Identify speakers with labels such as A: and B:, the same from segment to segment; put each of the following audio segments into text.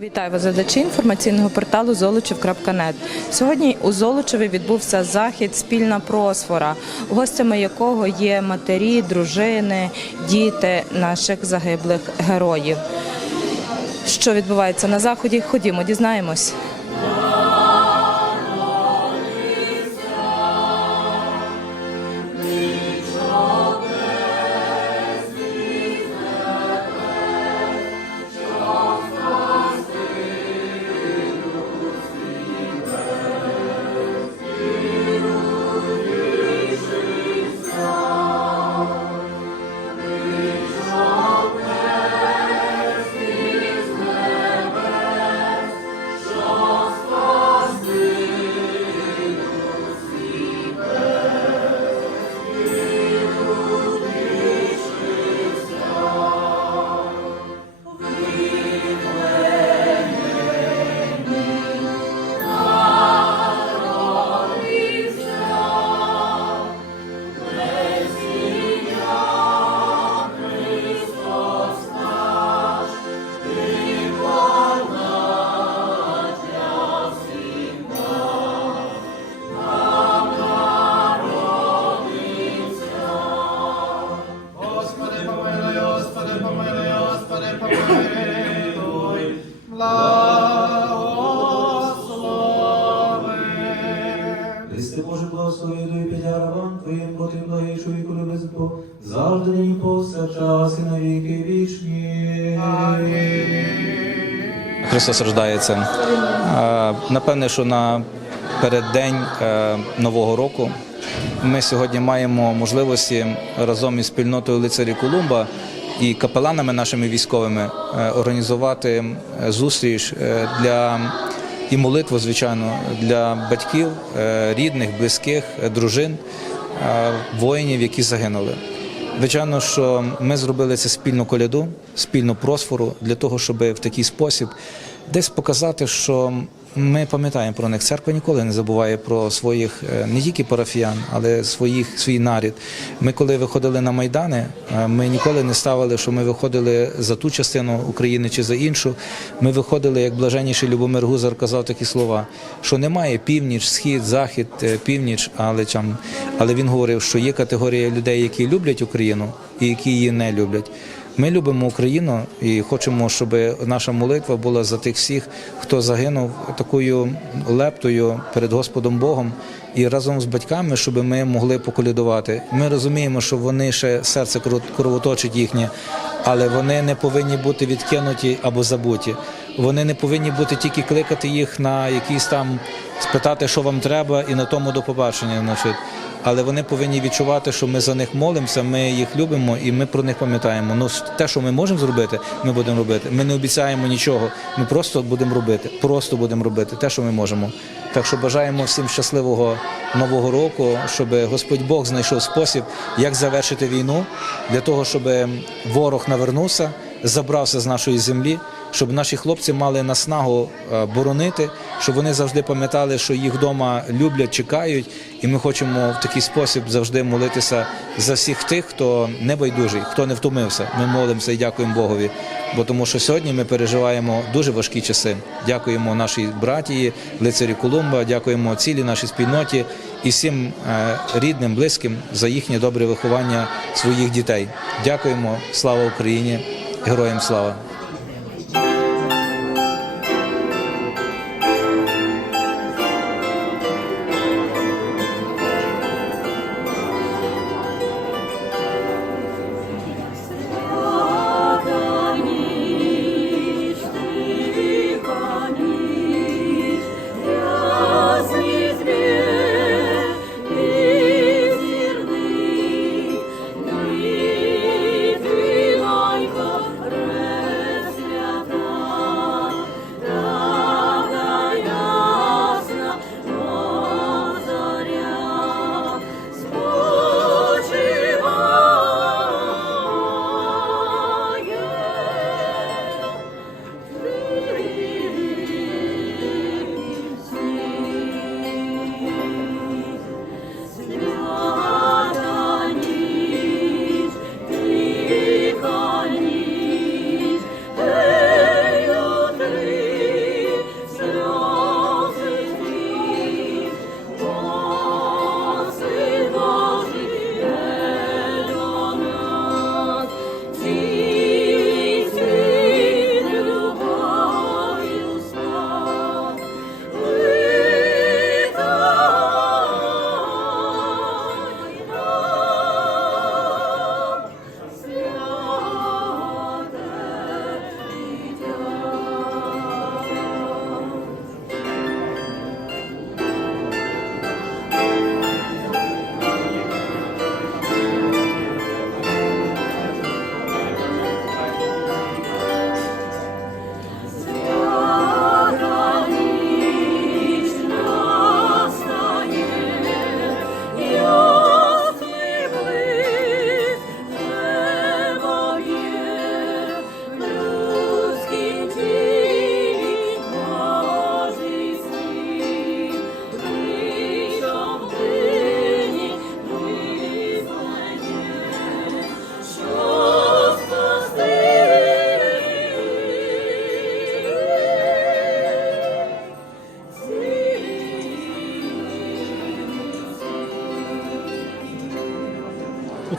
A: Вітаю вас, глядачі інформаційного порталу Золочів.нет. Сьогодні у Золочеві відбувся захід Спільна просфора, гостями якого є матері, дружини, діти наших загиблих героїв. Що відбувається на заході? Ходімо, дізнаємось.
B: На віки вічні.
C: Христос рождається. Напевне, що на переддень е, Нового року ми сьогодні маємо можливості разом із спільнотою лицарі Колумба і капеланами нашими військовими е, організувати е, зустріч для і молитву, звичайно, для батьків, рідних, близьких, дружин, воїнів, які загинули. Звичайно, що ми зробили це спільну коляду, спільну просфору для того, щоб в такий спосіб десь показати, що ми пам'ятаємо про них. Церква ніколи не забуває про своїх е, не тільки парафіян, але своїх свій нарід. Ми, коли виходили на майдани, е, ми ніколи не ставили, що ми виходили за ту частину України чи за іншу. Ми виходили, як блаженніший Любомир Гузар казав такі слова, що немає північ, схід, захід, е, північ, але там, але він говорив, що є категорія людей, які люблять Україну і які її не люблять. Ми любимо Україну і хочемо, щоб наша молитва була за тих всіх, хто загинув такою лептою перед Господом Богом, і разом з батьками, щоб ми могли поколядувати. Ми розуміємо, що вони ще серце кров- кровоточить їхнє, але вони не повинні бути відкинуті або забуті. Вони не повинні бути тільки кликати їх на якісь там спитати, що вам треба, і на тому до побачення. Значить. Але вони повинні відчувати, що ми за них молимося, ми їх любимо і ми про них пам'ятаємо. Ну те, що ми можемо зробити, ми будемо робити. Ми не обіцяємо нічого. Ми просто будемо робити. Просто будемо робити те, що ми можемо. Так що бажаємо всім щасливого нового року, щоб Господь Бог знайшов спосіб, як завершити війну, для того, щоб ворог навернувся, забрався з нашої землі, щоб наші хлопці мали наснагу е, боронити, щоб вони завжди пам'ятали, що їх вдома люблять, чекають, і ми хочемо в такий спосіб завжди молитися за всіх тих, хто не байдужий, хто не втомився. Ми молимося і дякуємо Богові. Бо тому, що сьогодні ми переживаємо дуже важкі часи. Дякуємо нашій братії, лицарі Колумба, дякуємо цілій нашій спільноті і всім е, рідним, близьким за їхнє добре виховання своїх дітей. Дякуємо, слава Україні, героям слава!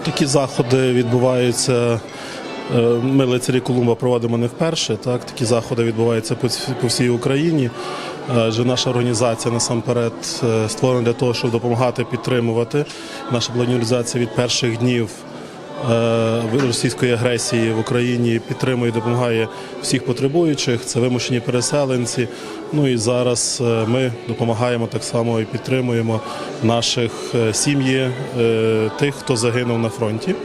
D: Такі заходи відбуваються. е, Ми лицарі Колумба проводимо не вперше. Так такі заходи відбуваються по всій Україні. Адже наша організація насамперед е, створена для того, щоб допомагати підтримувати. Наша організація від перших днів е, російської агресії в Україні підтримує, допомагає всіх потребуючих. Це вимушені переселенці. Ну і зараз е, ми допомагаємо так само і підтримуємо наших е, сім'ї, е, тих, хто загинув на фронті,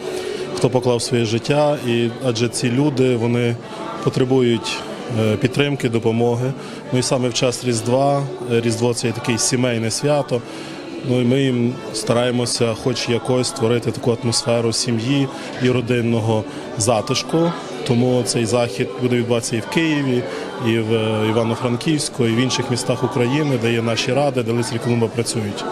D: хто поклав своє життя. І адже ці люди вони потребують. е, Підтримки, допомоги. Ну і саме в час Різдва. е, Різдво це таке сімейне свято. Ну і ми їм стараємося, хоч якось, створити таку атмосферу сім'ї і родинного затишку. Тому цей захід буде відбуватися і в Києві, і в е, Івано-Франківську, і в інших містах України, де є наші ради, де лицарі Колумба працюють.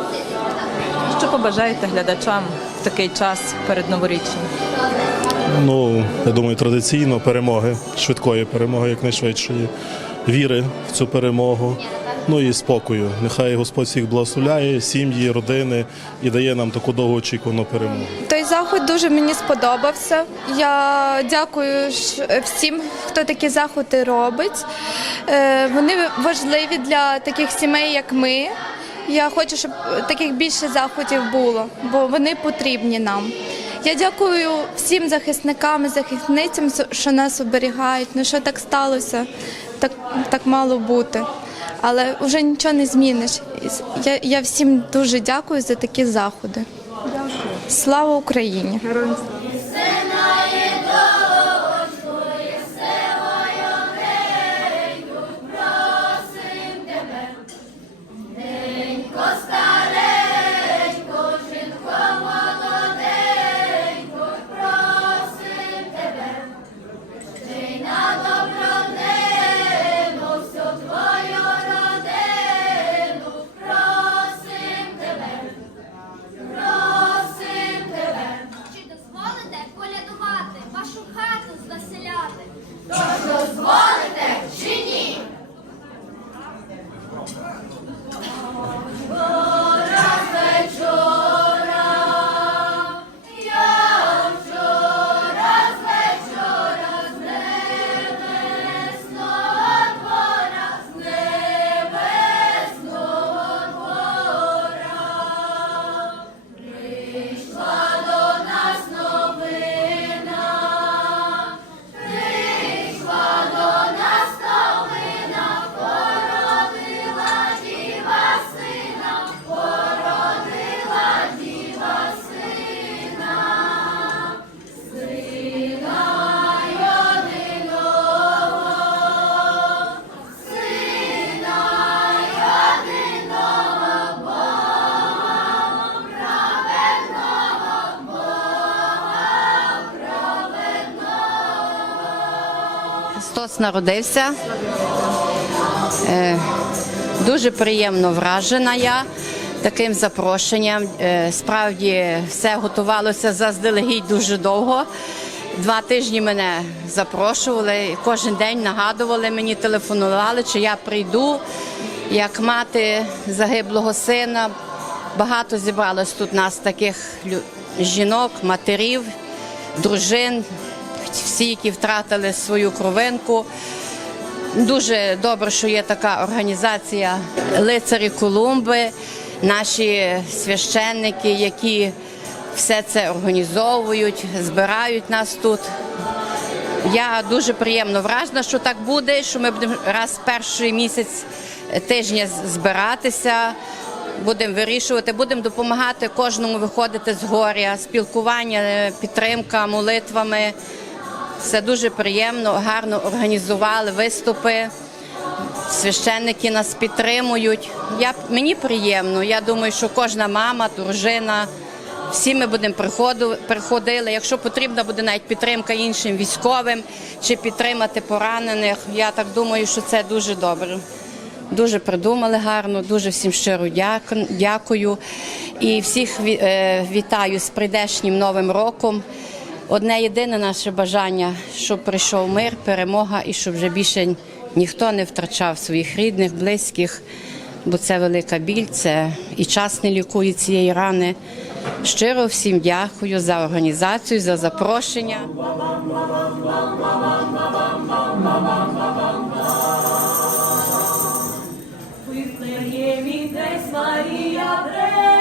A: Що побажаєте глядачам в такий час перед новорічним?
D: Ну, я думаю, традиційно перемоги, швидкої перемоги, якнайшвидшої, віри в цю перемогу. Ну і спокою. Нехай Господь всіх благословляє, сім'ї, родини і дає нам таку довгоочікувану перемогу.
E: Той заход дуже мені сподобався. Я дякую всім, хто такі заходи робить. Е, Вони важливі для таких сімей, як ми. Я хочу, щоб таких більше заходів було, бо вони потрібні нам. Я дякую всім захисникам і захисницям, що нас оберігають. Ну що так сталося? Так, так мало бути. Але вже нічого не зміниш. Я, я всім дуже дякую за такі заходи. Слава Україні!
F: Чи
G: Христос народився. Е, Дуже приємно вражена я таким запрошенням. Е, Справді все готувалося заздалегідь дуже довго. Два тижні мене запрошували, кожен день нагадували мені, телефонували, чи я прийду як мати загиблого сина. Багато зібралось тут нас таких жінок, матерів, дружин, всі, які втратили свою кровинку. Дуже добре, що є така організація лицарі Колумби, наші священники, які все це організовують, збирають нас тут. Я дуже приємно вражена, що так буде, що ми будемо раз перший місяць тижня збиратися, будемо вирішувати, будемо допомагати кожному виходити з горя, спілкування, підтримка молитвами. Все дуже приємно, гарно організували виступи. Священники нас підтримують. Я, мені приємно. Я думаю, що кожна мама, дружина, всі ми будемо приходили. Якщо потрібна буде навіть підтримка іншим військовим чи підтримати поранених, я так думаю, що це дуже добре. Дуже придумали гарно, дуже всім щиро дякую. І всіх е, вітаю з прийдешнім новим роком. Одне єдине наше бажання, щоб прийшов мир, перемога і щоб вже більше ніхто не втрачав своїх рідних, близьких, бо це велика біль, це і час не лікує цієї рани. Щиро всім дякую за організацію, за запрошення.
A: Марія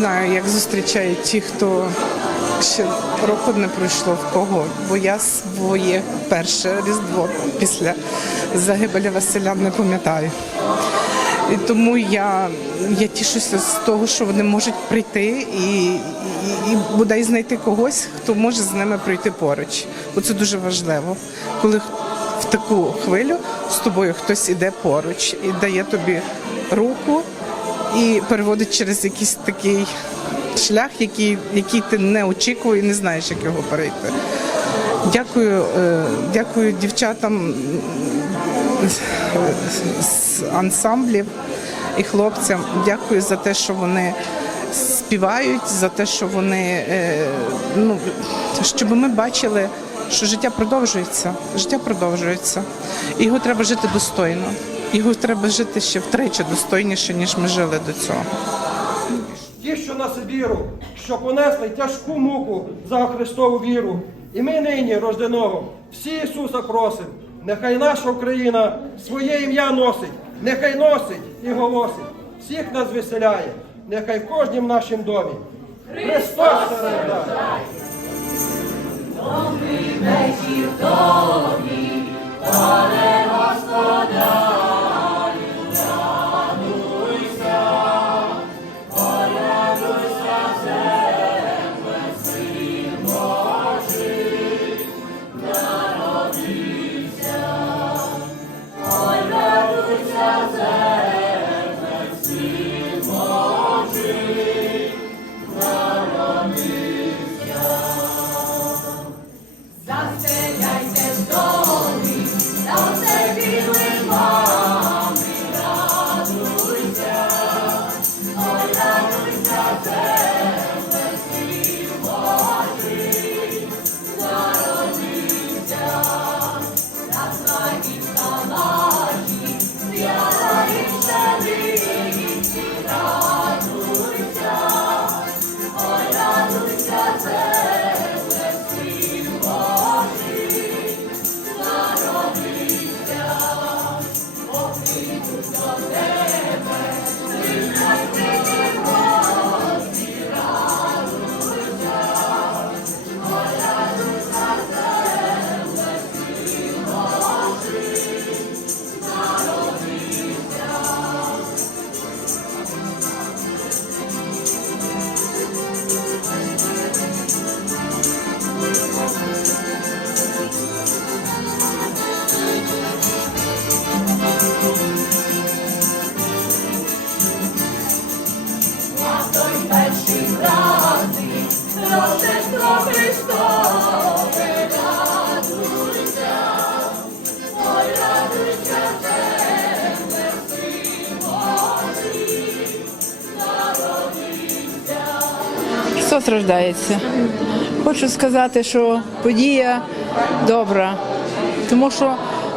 H: знаю, як зустрічають ті, хто ще року не пройшло в кого, бо я своє перше різдво після загибелі Василя не пам'ятаю. І тому я, я тішуся з того, що вони можуть прийти і, і, і бодай знайти когось, хто може з ними пройти поруч. Бо це дуже важливо, коли в таку хвилю з тобою хтось іде поруч і дає тобі руку і переводить через якийсь такий шлях, який, який ти не очікував і не знаєш, як його перейти. Дякую, е, дякую дівчатам з ансамблів і хлопцям. Дякую за те, що вони співають, за те, що вони е, ну, щоб ми бачили, що життя продовжується. Життя продовжується. І його треба жити достойно. Його треба жити ще втричі достойніше, ніж ми жили до цього.
I: ті, що на Сибіру, що понесли тяжку муку за Христову віру. І ми нині рожденого, всі Ісуса просим, нехай наша Україна своє ім'я носить, нехай носить і голосить, всіх нас веселяє, нехай в кожнім нашім домі. Христос рождає!
A: Вечір добрі, пане Господа, Nothing.
J: Страждається. Хочу сказати, що подія добра, тому що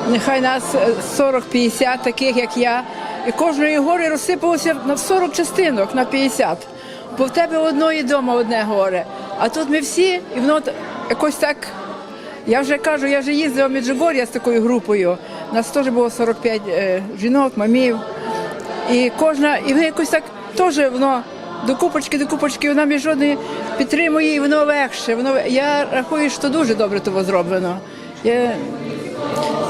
J: нехай нас е, 40-50 таких, як я, і кожної гори розсипалося на 40 частинок на 50. Бо в тебе одної дома одне горе. А тут ми всі, і воно якось так. Я вже кажу, я вже їздила в Меджугор'я з такою групою. Нас теж було 45 е, жінок, мамів. І кожна, і ми якось так теж воно до купочки, до купочки, вона між одною підтримує, і воно легше. Воно, я рахую, що дуже добре того зроблено. Я,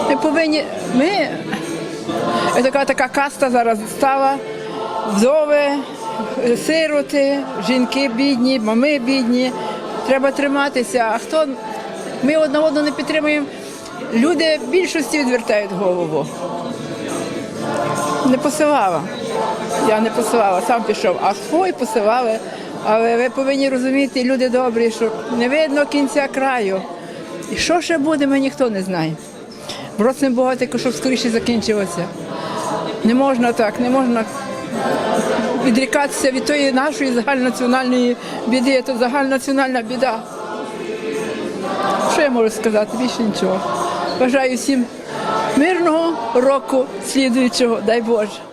J: ми повинні, ми, така, така каста зараз стала, вдови, сироти, жінки бідні, мами бідні. Треба триматися. А хто ми одна одного не підтримуємо, люди більшості відвертають голову. Не посилала. Я не посилала, сам пішов. А свої посилали. Але ви повинні розуміти, люди добрі, що не видно кінця краю. І що ще буде, ми ніхто не знає. Просимо Бога, тільки щоб скоріше закінчилося. Не можна так, не можна відрікатися від тої нашої загальнонаціональної біди. Це загальнонаціональна біда. Що я можу сказати? Більше нічого. Бажаю всім мирного року слідуючого, дай Боже.